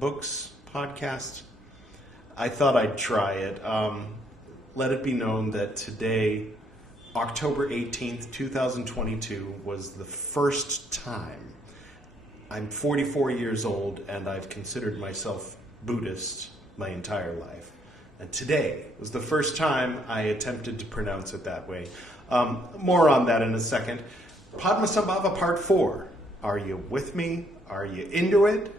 books podcast. I thought I'd try it. Let it be known that today, October 18th, 2022, was the first time. I'm 44 years old, and I've considered myself Buddhist my entire life. And today was the first time I attempted to pronounce it that way. More on that in a second. Padmasambhava Part 4. Are you with me? Are you into it?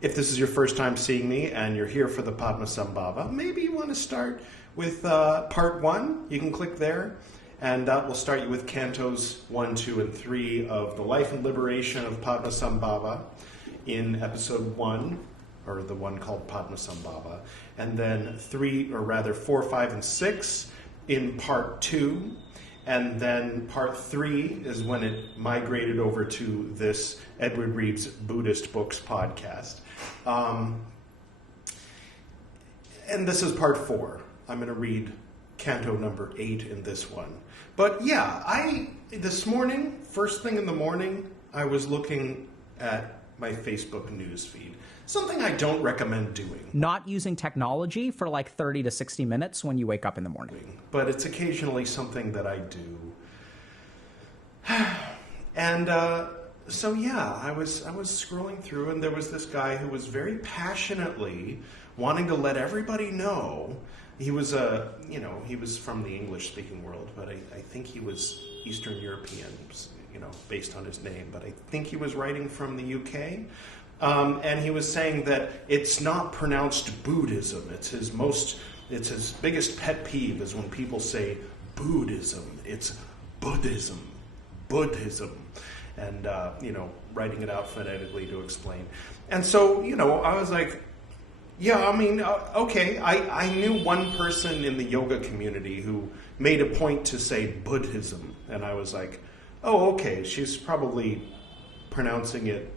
If this is your first time seeing me and you're here for the Padmasambhava, maybe you want to start with Part 1. You can click there, and that will start you with Cantos 1, 2, and 3 of The Life and Liberation of Padmasambhava in Episode 1, or the one called Padmasambhava, and then 4, 5, and 6 in Part 2, and then Part 3 is when it migrated over to this Edward Reed's Buddhist Books podcast. And this is Part 4. I'm going to read Canto number 8 in this one. But yeah, this morning, first thing in the morning, I was looking at my Facebook news feed. Something I don't recommend doing. Not using technology for like 30 to 60 minutes when you wake up in the morning. But it's occasionally something that I do. And so yeah, I was scrolling through, and there was this guy who was very passionately wanting to let everybody know. He was he was from the English-speaking world, but I think he was Eastern European, based on his name. But I think he was writing from the UK. And he was saying that it's not pronounced Buddhism. It's his biggest pet peeve is when people say Buddhism. It's Buddhism. And, writing it out phonetically to explain. And so, I was like, okay. I knew one person in the yoga community who made a point to say Buddhism. And I was like, oh, okay, she's probably pronouncing it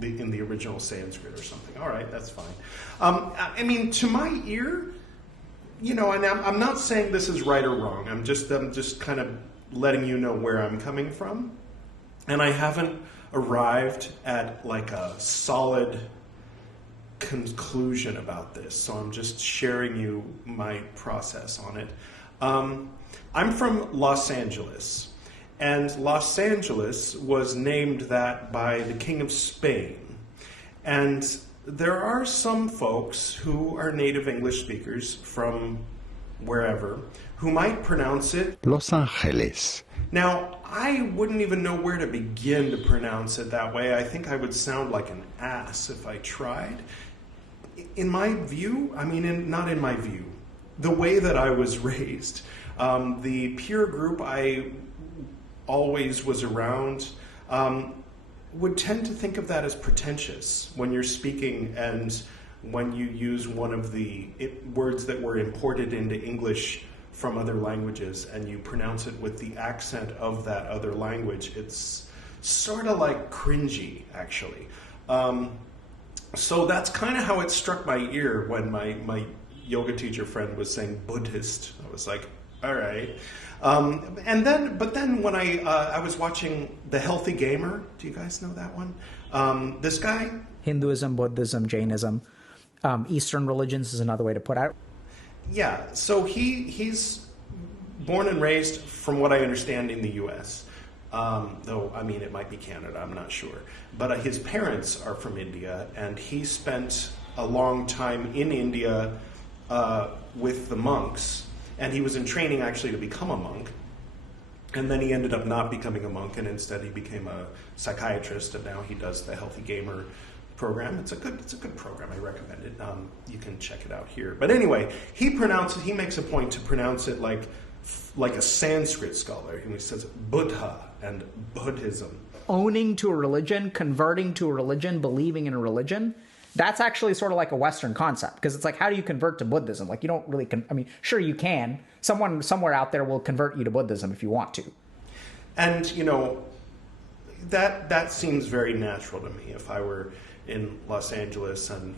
in the original Sanskrit or something. All right, that's fine. To my ear, and I'm not saying this is right or wrong. I'm just kind of letting you know where I'm coming from. And I haven't arrived at like a solid conclusion about this. So I'm just sharing you my process on it. I'm from Los Angeles. And Los Angeles was named that by the King of Spain. And there are some folks who are native English speakers from wherever who might pronounce it Los Angeles. Now, I wouldn't even know where to begin to pronounce it that way. I think I would sound like an ass if I tried. In my view, not in my view, the way that I was raised, the peer group I always was around, would tend to think of that as pretentious when you're speaking and when you use one of the words that were imported into English from other languages and you pronounce it with the accent of that other language. It's sort of like cringy, actually. So that's kind of how it struck my ear when my yoga teacher friend was saying Buddhist. I was like, all right. But then when I was watching The Healthy Gamer, do you guys know that one? This guy? Hinduism, Buddhism, Jainism, Eastern religions is another way to put it. Yeah, so he's born and raised, from what I understand, in the U.S., though, it might be Canada, I'm not sure. But his parents are from India, and he spent a long time in India with the monks. And he was in training, actually, to become a monk. And then he ended up not becoming a monk, and instead he became a psychiatrist, and now he does the Healthy Gamer program. It's a good program. I recommend it. You can check it out here. But anyway, he makes a point to pronounce it like a Sanskrit scholar. He says Buddha and Buddhism. Owning to a religion, converting to a religion, believing in a religion, that's actually sort of like a Western concept, because it's like, how do you convert to Buddhism? Like, you don't really, sure you can. Someone somewhere out there will convert you to Buddhism if you want to. And, that seems very natural to me. If I were in Los Angeles and,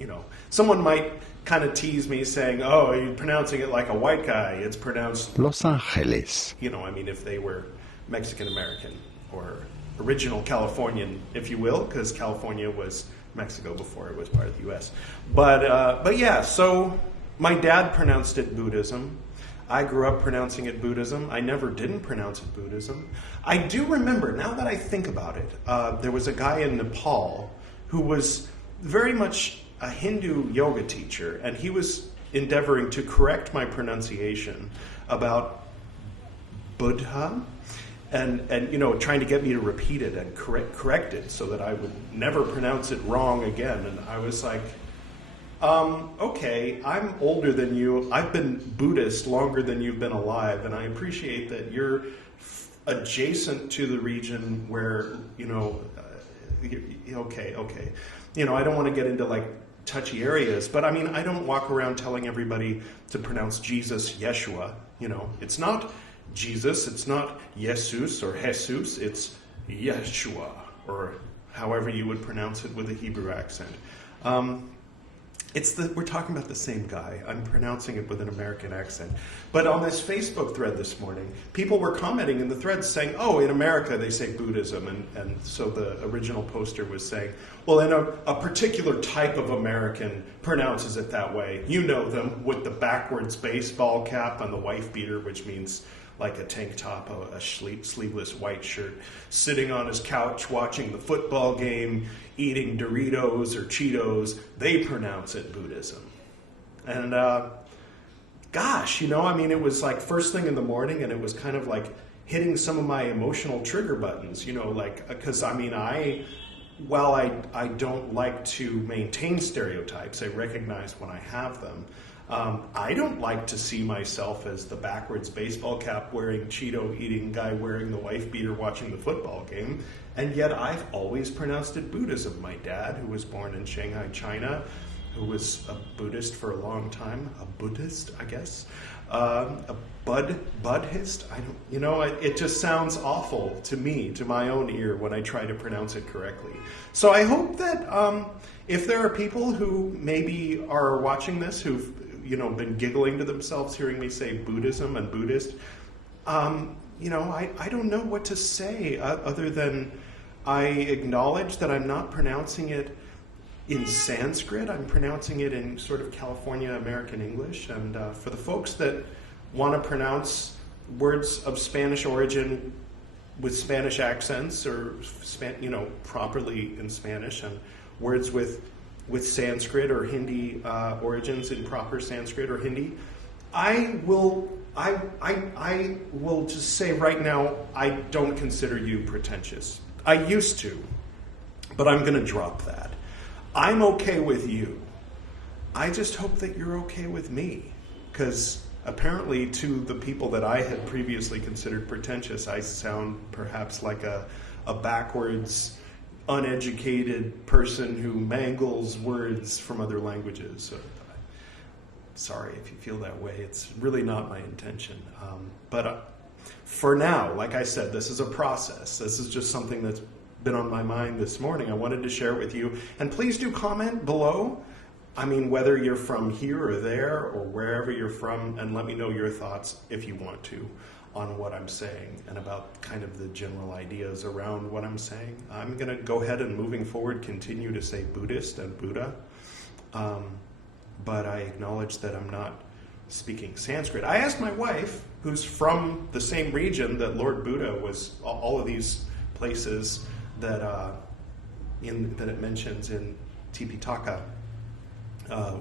someone might kind of tease me saying, oh, you're pronouncing it like a white guy. It's pronounced Los Angeles. If they were Mexican American or original Californian, if you will, because California was Mexico before it was part of the U.S. But yeah, so my dad pronounced it Buddhism. I grew up pronouncing it Buddhism. I never didn't pronounce it Buddhism. I do remember, now that I think about it, there was a guy in Nepal who was very much a Hindu yoga teacher, and he was endeavoring to correct my pronunciation about Buddha, and trying to get me to repeat it and correct it so that I would never pronounce it wrong again. And I was like, okay, I'm older than you. I've been Buddhist longer than you've been alive, and I appreciate that you're adjacent to the region where, okay. I don't want to get into like touchy areas, but I mean, I don't walk around telling everybody to pronounce Jesus Yeshua. It's not Jesus, it's not Jesus or Jesus, it's Yeshua, or however you would pronounce it with a Hebrew accent. We're talking about the same guy. I'm pronouncing it with an American accent. But on this Facebook thread this morning, people were commenting in the thread saying, oh, in America they say Buddhism. And so the original poster was saying, well, a particular type of American pronounces it that way. You know them, with the backwards baseball cap and the wife beater, which means like a tank top, a sleeveless white shirt, sitting on his couch watching the football game, eating Doritos or Cheetos. They pronounce it Buddhism. And gosh, it was like first thing in the morning, and it was kind of like hitting some of my emotional trigger buttons, because while I don't like to maintain stereotypes, I recognize when I have them. I don't like to see myself as the backwards baseball cap wearing, Cheeto eating guy wearing the wife beater watching the football game, and yet I've always pronounced it Buddhism. My dad, who was born in Shanghai, China, who was a Buddhist for a long time, a Buddhist, I guess, a Buddhist. It just sounds awful to me, to my own ear, when I try to pronounce it correctly. So I hope that if there are people who maybe are watching this who've been giggling to themselves hearing me say Buddhism and Buddhist, I don't know what to say other than I acknowledge that I'm not pronouncing it in Sanskrit. I'm pronouncing it in sort of California American English. And for the folks that want to pronounce words of Spanish origin with Spanish accents, or properly in Spanish, and words with Sanskrit or Hindi origins in proper Sanskrit or Hindi, I will just say right now, I don't consider you pretentious. I used to, but I'm going to drop that. I'm okay with you. I just hope that you're okay with me, because apparently to the people that I had previously considered pretentious, I sound perhaps like a backwards, uneducated person who mangles words from other languages. So, sorry if you feel that way. It's really not my intention. But for now, like I said, this is a process. This is just something that's been on my mind this morning. I wanted to share it with you. And please do comment below. Whether you're from here or there or wherever you're from, and let me know your thoughts, if you want to, on what I'm saying and about kind of the general ideas around what I'm saying. I'm going to go ahead and, moving forward, continue to say Buddhist and Buddha, but I acknowledge that I'm not speaking Sanskrit. I asked my wife, who's from the same region that Lord Buddha was, all of these places that it mentions in Tipitaka,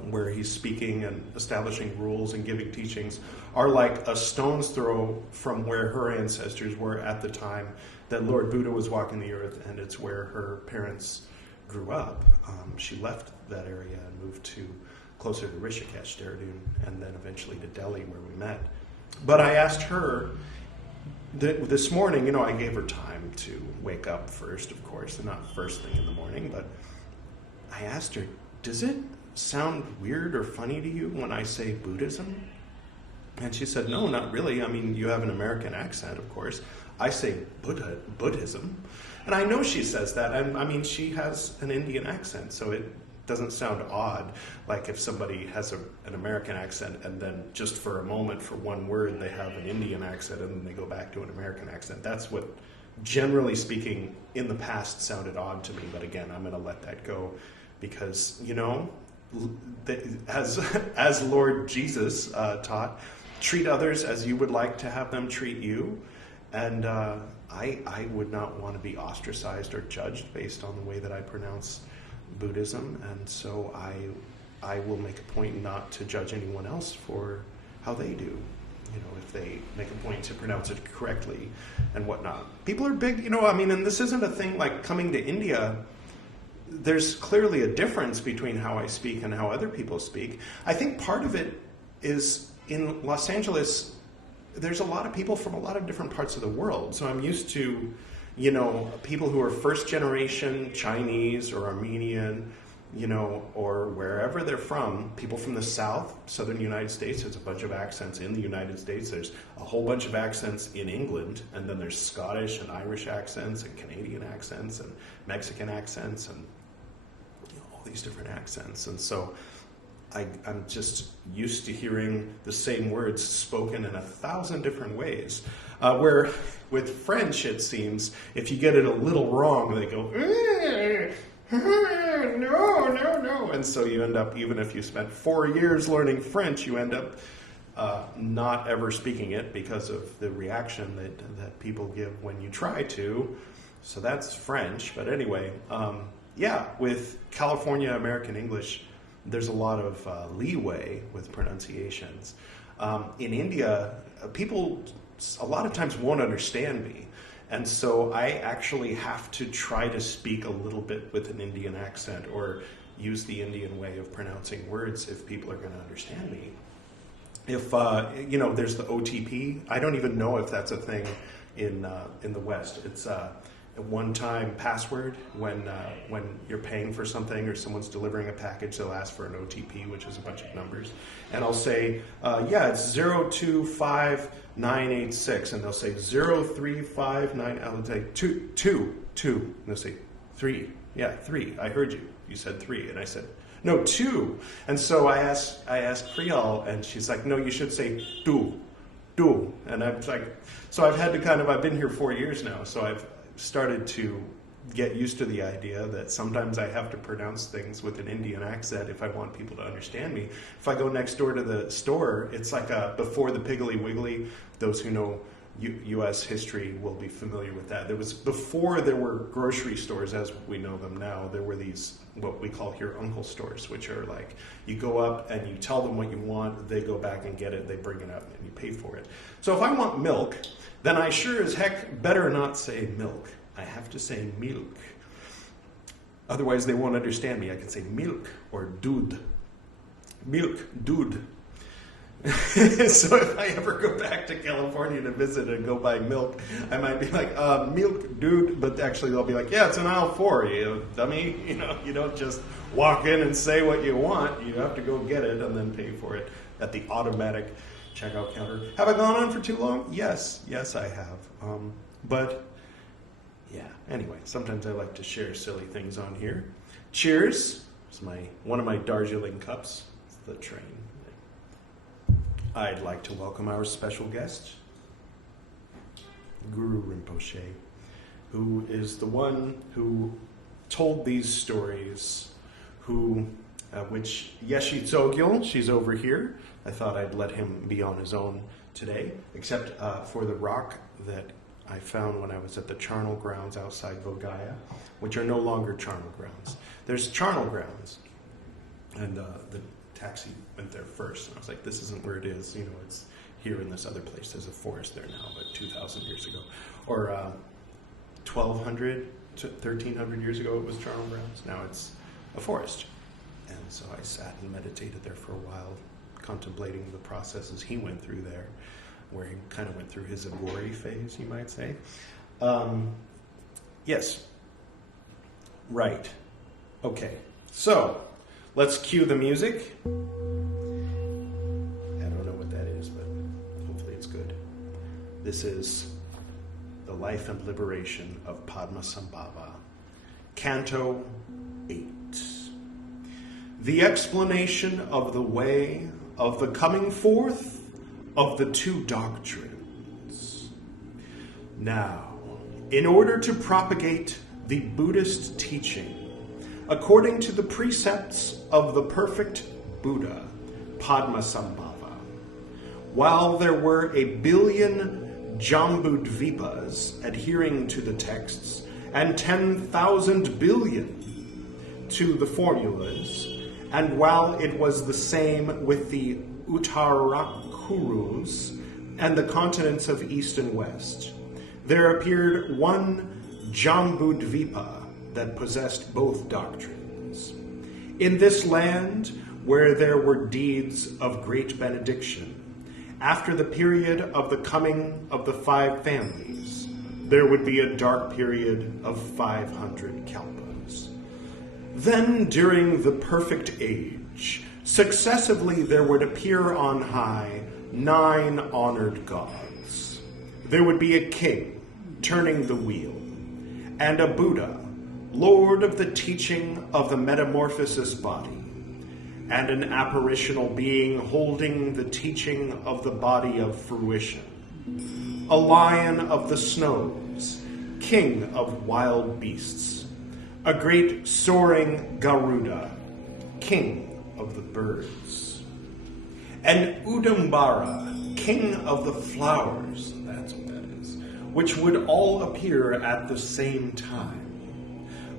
where he's speaking and establishing rules and giving teachings, are like a stone's throw from where her ancestors were at the time that Lord Buddha was walking the earth, and it's where her parents grew up. She left that area and moved closer to Rishikesh, Dehradun, and then eventually to Delhi, where we met. But I asked her this morning, I gave her time to wake up first, of course, and not first thing in the morning, but I asked her, does it sound weird or funny to you when I say Buddhism? And she said, no, not really. You have an American accent, of course. I say Buddhism. And I know she says that. And she has an Indian accent, so it doesn't sound odd. Like if somebody has an American accent and then just for a moment, for one word, they have an Indian accent and then they go back to an American accent. That's what, generally speaking, in the past sounded odd to me. But again, I'm going to let that go because, as Lord Jesus taught, treat others as you would like to have them treat you. And I would not want to be ostracized or judged based on the way that I pronounce Buddhism. And so I will make a point not to judge anyone else for how they do. If they make a point to pronounce it correctly and whatnot. People are big, and this isn't a thing like coming to India. There's clearly a difference between how I speak and how other people speak. I think part of it is in Los Angeles, there's a lot of people from a lot of different parts of the world. So I'm used to, people who are first generation Chinese or Armenian, or wherever they're from. People from the South, Southern United States, there's a bunch of accents in the United States. There's a whole bunch of accents in England, and then there's Scottish and Irish accents and Canadian accents and Mexican accents and all these different accents. And so I'm just used to hearing the same words spoken in 1,000 different ways. Where with French, it seems, if you get it a little wrong, they go, no. And so you end up, even if you spent 4 years learning French, you end up not ever speaking it because of the reaction that people give when you try to. So that's French. But anyway, with California American English, there's a lot of leeway with pronunciations. In India, people a lot of times won't understand me. And so I actually have to try to speak a little bit with an Indian accent or use the Indian way of pronouncing words if people are going to understand me. If, there's the OTP. I don't even know if that's a thing in the West. It's a one-time password when you're paying for something or someone's delivering a package, they'll ask for an OTP, which is a bunch of numbers. And I'll say, it's 025986. And they'll say 0359. I'll say two. And they'll say 3. Yeah, 3. I heard you. You said 3. And I said, no, 2. And so I asked Priyal, and she's like, no, you should say do. And I'm like, so I've had to I've been here 4 years now, so I've started to get used to the idea that sometimes I have to pronounce things with an Indian accent if I want people to understand me. If I go next door to the store, it's like before the Piggly Wiggly. Those who know U.S. history will be familiar with that. Before there were grocery stores as we know them now, there were these, what we call here, uncle stores, which are like, you go up and you tell them what you want, they go back and get it, they bring it up, and you pay for it. So if I want milk, then I sure as heck better not say milk. I have to say milk. Otherwise they won't understand me. I can say milk or dood. Milk, dood. So if I ever go back to California to visit and go buy milk, I might be like, milk, dude. But actually they'll be like, yeah, it's an aisle 4, you dummy. You don't just walk in and say what you want. You have to go get it and then pay for it at the automatic checkout counter. Have I gone on for too long? Yes, I have. Anyway, sometimes I like to share silly things on here. Cheers. It's one of my Darjeeling cups. It's the train. I'd like to welcome our special guest, Guru Rinpoche, who is the one who told these stories, which Yeshe Tsogyal, she's over here. I thought I'd let him be on his own today, except for the rock that I found when I was at the charnel grounds outside Bodhgaya, which are no longer charnel grounds. There's charnel grounds, and the taxi went there first, and I was like, this isn't where it is. It's here in this other place. There's a forest there now, but 2,000 years ago. Or 1,200 to 1,300 years ago, it was charnel grounds. Now it's a forest. And so I sat and meditated there for a while, contemplating the processes he went through there, where he kind of went through his Agori phase, you might say. Yes. Right. Okay. So, let's cue the music. I don't know what that is, but hopefully it's good. This is The Life and Liberation of Padmasambhava, Canto 8. The explanation of the way of the coming forth of the two doctrines. Now, in order to propagate the Buddhist teaching, according to the precepts of the perfect Buddha, Padmasambhava. While there were 1 billion Jambudvipas adhering to the texts and 10,000 billion to the formulas, and while it was the same with the Uttarakurus and the continents of East and West, there appeared one Jambudvipa that possessed both doctrines. In this land, where there were deeds of great benediction, after the period of the coming of the 5 families, there would be a dark period of 500 kalpas. Then, during the perfect age, successively there would appear on high 9 honored gods. There would be a king turning the wheel, and a Buddha, lord of the teaching of the metamorphosis body, and an apparitional being holding the teaching of the body of fruition, a lion of the snows, king of wild beasts, a great soaring Garuda, king of the birds, and Udambara, king of the flowers, that's what that is, which would all appear at the same time.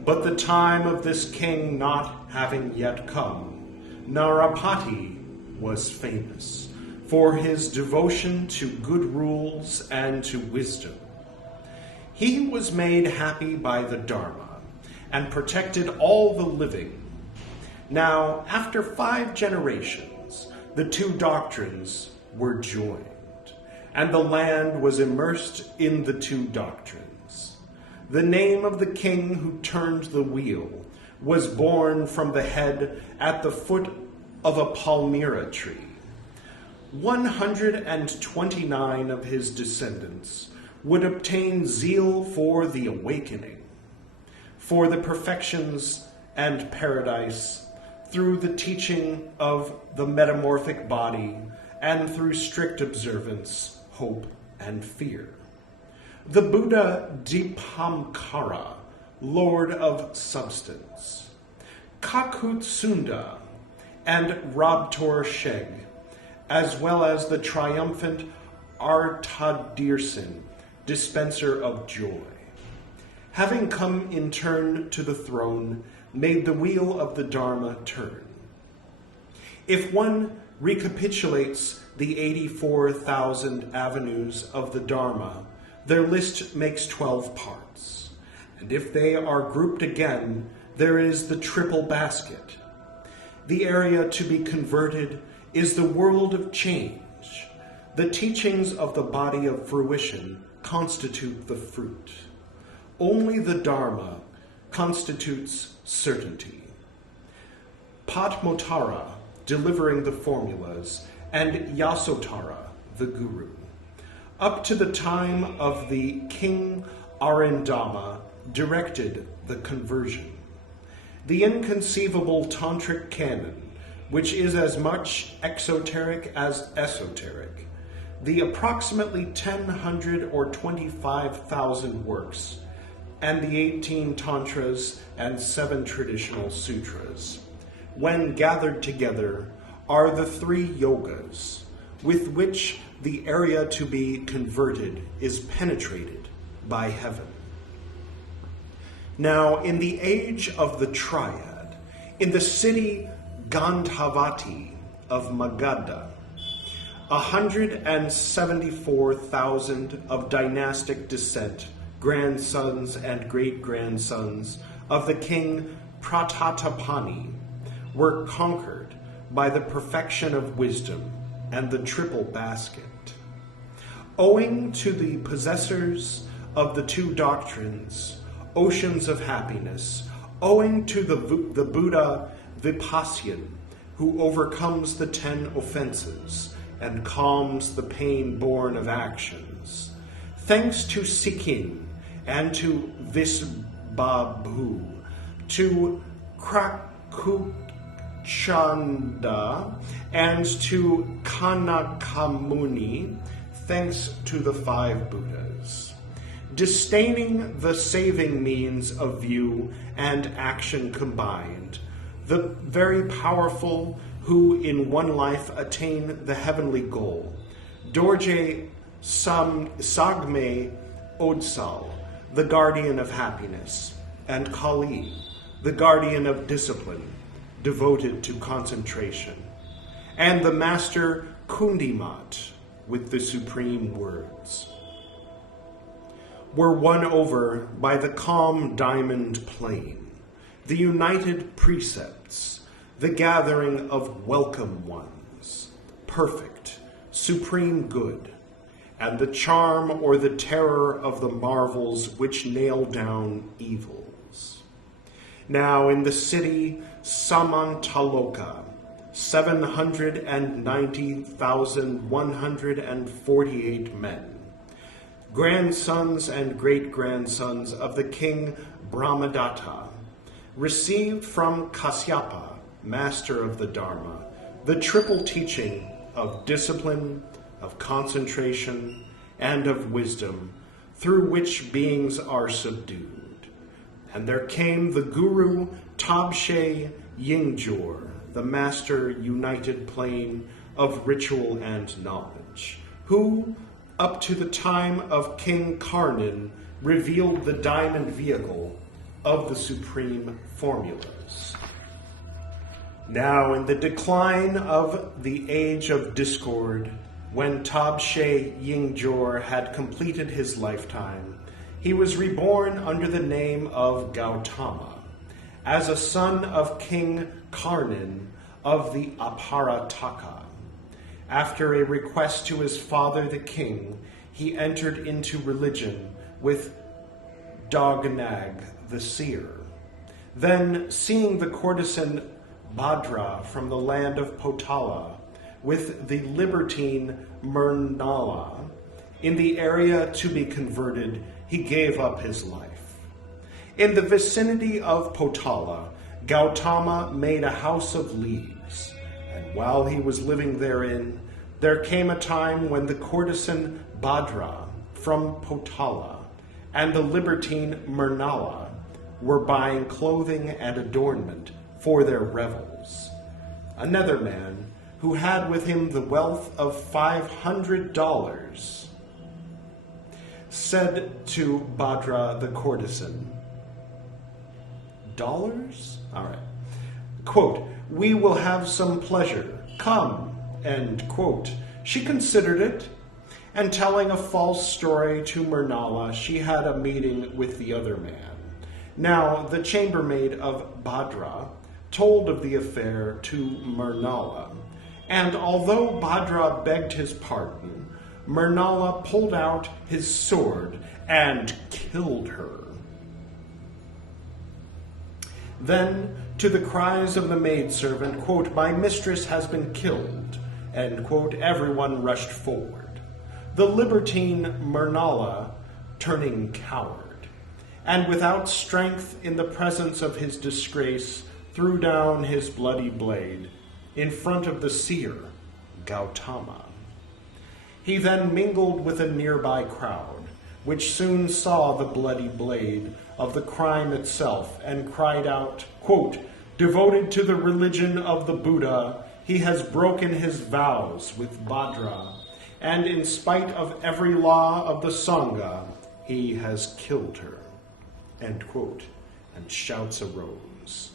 But the time of this king not having yet come, Narapati was famous for his devotion to good rules and to wisdom. He was made happy by the Dharma and protected all the living. Now, after 5 generations, the 2 doctrines were joined, and the land was immersed in the 2 doctrines. The name of the king who turned the wheel was born from the head at the foot of a palmyra tree. 129 of his descendants would obtain zeal for the awakening, for the perfections and paradise, through the teaching of the metamorphic body and through strict observance, hope, and fear. The Buddha Dipamkara, Lord of Substance, Kakutsunda, and Rabtor Sheg, as well as the triumphant Artadirsin, dispenser of joy, having come in turn to the throne, made the wheel of the Dharma turn. If one recapitulates the 84,000 avenues of the Dharma, their list makes 12 parts. And if they are grouped again, there is the triple basket. The area to be converted is the world of change. The teachings of the body of fruition constitute the fruit. Only the Dharma constitutes certainty. Patmotara, delivering the formulas, and Yasotara, the guru. Up to the time of the King Arindama, directed the conversion. The inconceivable tantric canon, which is as much exoteric as esoteric, the approximately 1,000 or 25,000 works, and the 18 tantras and 7 traditional sutras, when gathered together, are the 3 yogas, with which the area to be converted is penetrated by heaven. Now, in the age of the Triad, in the city Gandhavati of Magadha, 174,000 of dynastic descent, grandsons and great-grandsons of the king Pratatapani, were conquered by the perfection of wisdom and the triple basket. Owing to the possessors of the 2 doctrines, oceans of happiness, owing to the Buddha Vipassyan, who overcomes the 10 offenses and calms the pain born of actions, thanks to Sikhin and to Visbabhu, to Krakuchanda, and to Kanakamuni, thanks to the 5 Buddhas. disdaining the saving means of view and action combined, the very powerful who in one life attain the heavenly goal, Dorje Sagme Odsal, the guardian of happiness, and Kali, the guardian of discipline, devoted to concentration, and the master Kundimat with the supreme words, were won over by the calm diamond plain, the united precepts, the gathering of welcome ones, perfect, supreme good, and the charm or the terror of the marvels which nail down evils. Now in the city Samantaloka, 790,148 men, grandsons and great-grandsons of the king Brahmadatta, received from Kasyapa, master of the Dharma, the triple teaching of discipline, of concentration, and of wisdom, through which beings are subdued. And there came the Guru Tabshe Yingjor, the master united plane of ritual and knowledge, who, up to the time of King Karnan, revealed the diamond vehicle of the supreme formulas. Now, in the decline of the age of discord, when Tabshe Yingjor had completed his lifetime, he was reborn under the name of Gautama, as a son of King Karnan of the Aparataka. After a request to his father the king, he entered into religion with Dognag the seer. Then, seeing the courtesan Bhadra from the land of Potala, with the libertine Mernala, in the area to be converted, he gave up his life. In the vicinity of Potala, Gautama made a house of leaves, and while he was living therein, there came a time when the courtesan Bhadra from Potala and the libertine Mernala were buying clothing and adornment for their revels. Another man, who had with him the wealth of $500, said to Bhadra the courtesan, dollars? All right. Quote, we will have some pleasure. Come. End quote. She considered it, and telling a false story to Mernala, she had a meeting with the other man. Now, the chambermaid of Bhadra told of the affair to Mernala, and although Bhadra begged his pardon, Mernala pulled out his sword and killed her. Then, to the cries of the maidservant, quote, my mistress has been killed, end quote, everyone rushed forward. The libertine Mernala turning coward, and without strength in the presence of his disgrace, threw down his bloody blade in front of the seer, Gautama. He then mingled with a nearby crowd, which soon saw the bloody blade of the crime itself, and cried out, quote, devoted to the religion of the Buddha, he has broken his vows with Bhadra, and in spite of every law of the Sangha, he has killed her, end quote, and shouts arose.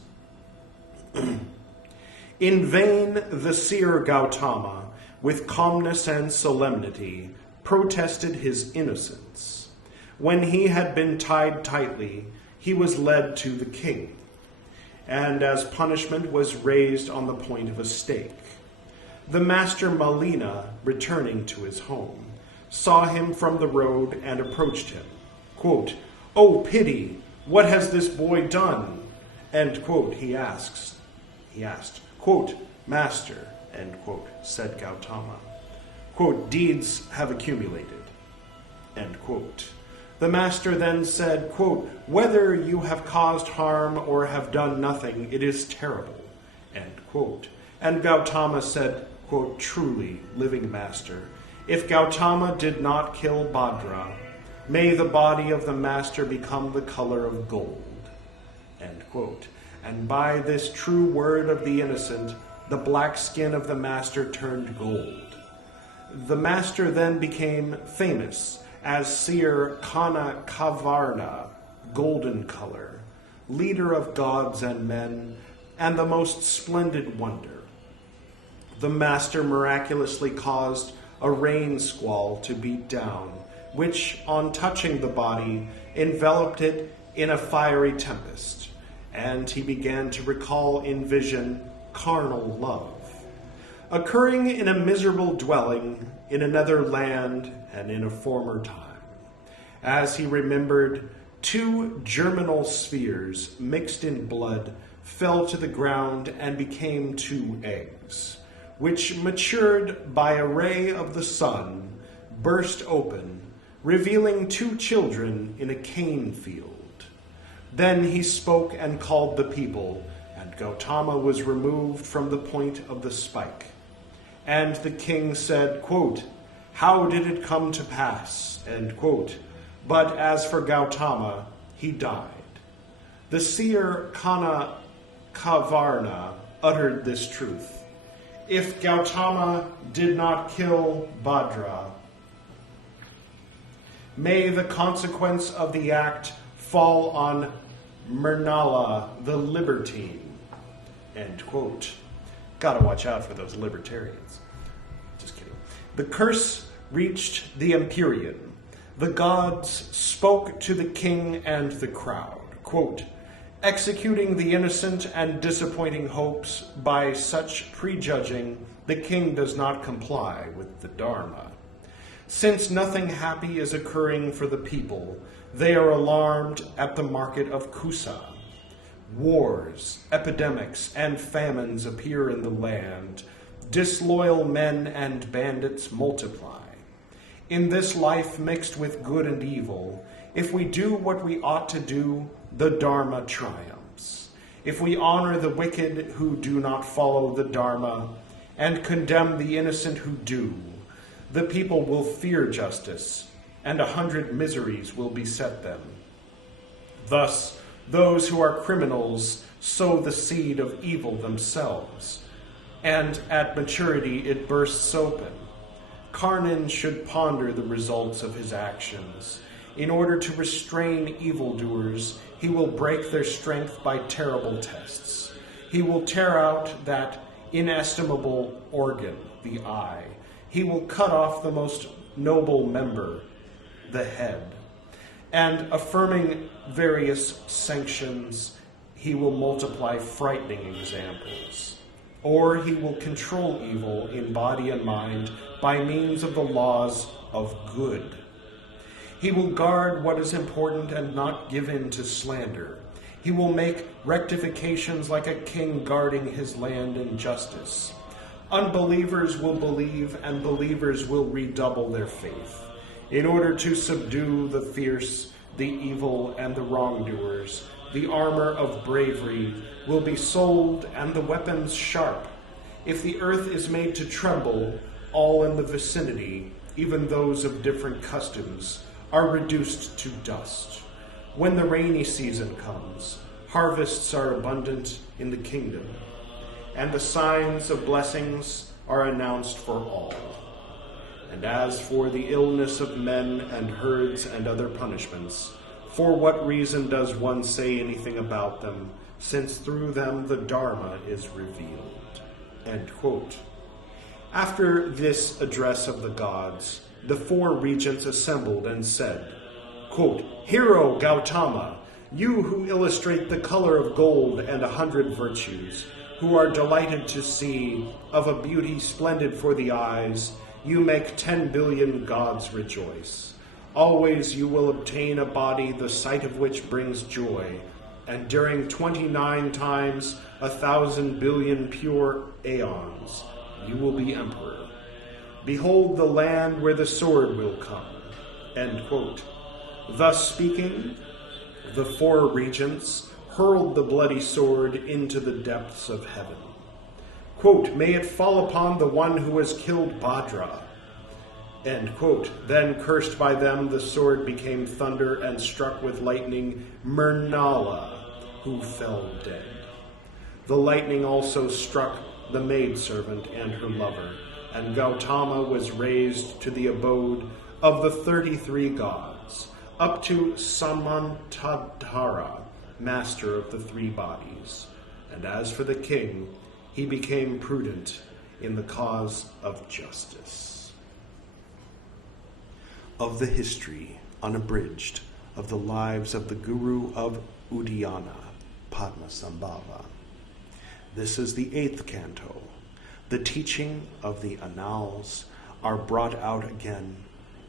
In vain the seer Gautama, with calmness and solemnity, protested his innocence. When he had been tied tightly, he was led to the king, and as punishment was raised on the point of a stake. The master Malina, returning to his home, saw him from the road and approached him. Quote, "Oh, pity, what has this boy done?" End quote, he asked. Quote, "Master," end quote, said Gautama. Quote, "Deeds have accumulated." End quote. The master then said, quote, "Whether you have caused harm or have done nothing, it is terrible." End quote. And Gautama said, quote, "Truly, living master, if Gautama did not kill Bhadra, May the body of the master become the color of gold. End quote. And by this true word of the innocent, the black skin of the master turned gold. The master then became famous as seer Kana Kavarna, golden color, leader of gods and men, and the most splendid wonder. The master miraculously caused a rain squall to beat down, which, on touching the body, enveloped it in a fiery tempest, and he began to recall in vision carnal love, occurring in a miserable dwelling in another land and in a former time. As he remembered, 2 germinal spheres mixed in blood fell to the ground and became 2 eggs, which matured by a ray of the sun, burst open, revealing 2 children in a cane field. Then he spoke and called the people, and Gautama was removed from the point of the spike. And the king said, quote, "How did it come to pass?" End quote. But as for Gautama, he died. The seer Kana Kavarna uttered this truth. If Gautama did not kill Bhadra, may the consequence of the act fall on Mrinala, the libertine. End quote. Gotta watch out for those libertarians. Just kidding. The curse reached the Empyrean. The gods spoke to the king and the crowd. Quote, "Executing the innocent and disappointing hopes by such prejudging, the king does not comply with the Dharma. Since nothing happy is occurring for the people, they are alarmed at the market of Kusa. Wars, epidemics, and famines appear in the land. Disloyal men and bandits multiply. In this life mixed with good and evil, if we do what we ought to do, the Dharma triumphs. If we honor the wicked who do not follow the Dharma and condemn the innocent who do, the people will fear justice, and 100 miseries will beset them. Thus, those who are criminals sow the seed of evil themselves, and at maturity it bursts open. Karnan should ponder the results of his actions. In order to restrain evildoers, he will break their strength by terrible tests. He will tear out that inestimable organ, the eye. He will cut off the most noble member, the head. And affirming various sanctions, he will multiply frightening examples. Or he will control evil in body and mind by means of the laws of good. He will guard what is important and not give in to slander. He will make rectifications like a king guarding his land in justice. Unbelievers will believe, and believers will redouble their faith. In order to subdue the fierce, the evil, and the wrongdoers, the armor of bravery will be sold and the weapons sharp. If the earth is made to tremble, all in the vicinity, even those of different customs, are reduced to dust. When the rainy season comes, harvests are abundant in the kingdom, and the signs of blessings are announced for all. And as for the illness of men and herds and other punishments, for what reason does one say anything about them, since through them the Dharma is revealed?" End quote. After this address of the gods, the 4 regents assembled and said, quote, "Hero Gautama, you who illustrate the color of gold and 100 virtues, who are delighted to see, of a beauty splendid for the eyes, you make 10 billion gods rejoice. Always you will obtain a body the sight of which brings joy, and during 29 times 1,000 billion pure aeons, you will be emperor. Behold the land where the sword will come." End quote. Thus speaking, the 4 regents hurled the bloody sword into the depths of heaven. Quote, "May it fall upon the one who has killed Bhadra." End quote. Then, cursed by them, the sword became thunder and struck with lightning Mernala, who fell dead. The lightning also struck the maidservant and her lover, and Gautama was raised to the abode of the 33 gods, up to Samantadhara, master of the 3 bodies. And as for the king, he became prudent in the cause of justice. Of the history, unabridged, of the lives of the Guru of Udayana, Padmasambhava. This is the 8th canto. The teaching of the annals are brought out again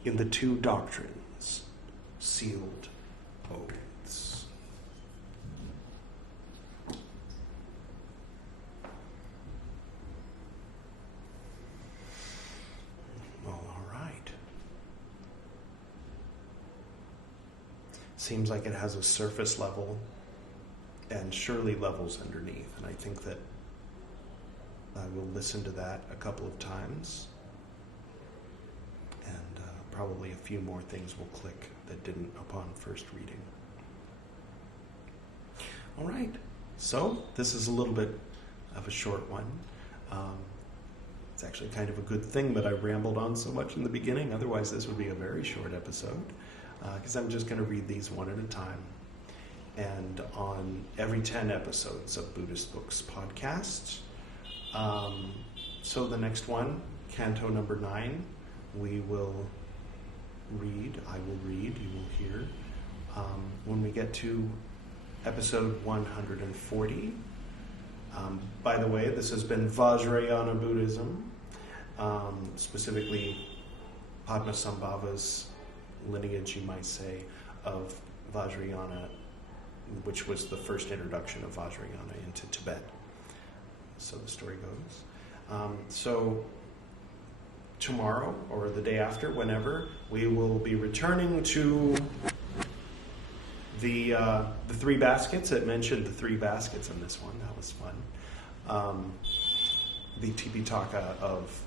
in the 2 doctrines, sealed oaths. All right. Seems like it has a surface level and surely levels underneath, and I think that I will listen to that a couple of times, and probably a few more things will click that didn't upon first reading. All right, so this is a little bit of a short one. It's actually kind of a good thing that I rambled on so much in the beginning, otherwise this would be a very short episode, because I'm just going to read these one at a time. And on every 10 episodes of Buddhist Books podcast. So the next one, Canto number 9, we will read, I will read, you will hear, when we get to episode 140. By the way, this has been Vajrayana Buddhism, specifically Padmasambhava's lineage, you might say, of Vajrayana, which was the first introduction of Vajrayana into Tibet. So the story goes. So tomorrow or the day after, whenever, we will be returning to the 3 baskets. It mentioned the 3 baskets in this one. That was fun. The Tipitaka of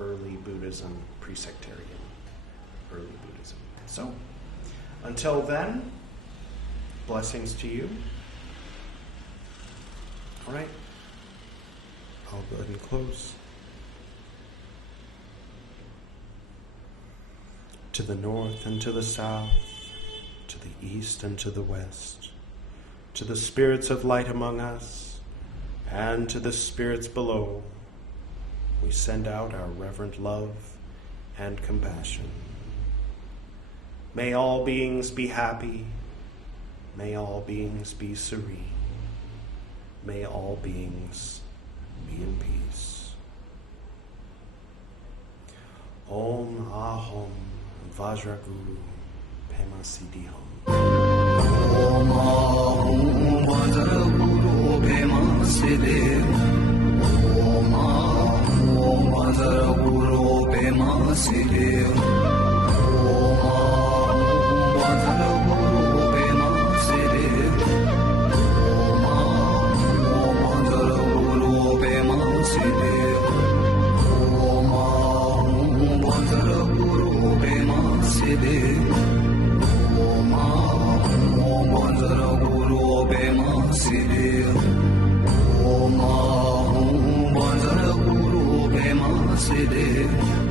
early Buddhism, pre-sectarian early Buddhism. So until then, blessings to you. All right. I'll go ahead and close. To the north and to the south, to the east and to the west, to the spirits of light among us, and to the spirits below, we send out our reverent love and compassion. May all beings be happy. May all beings be serene. May all beings be in peace. Om Ahom Vajraguru Pema Siddhiham. Om Ahom Vajraguru Pema Siddhiham. Om Ahom Vajraguru Pema Siddhiham. Om Ahom Vajraguru Pema Siddhiham. Om Ahom Vajraguru Pema Siddhiham. Om Ahom Vajraguru Pema Siddhiham. Om Ahom Vajraguru Pema Siddhiham. Om Ahom Vajraguru Pema Siddhiham.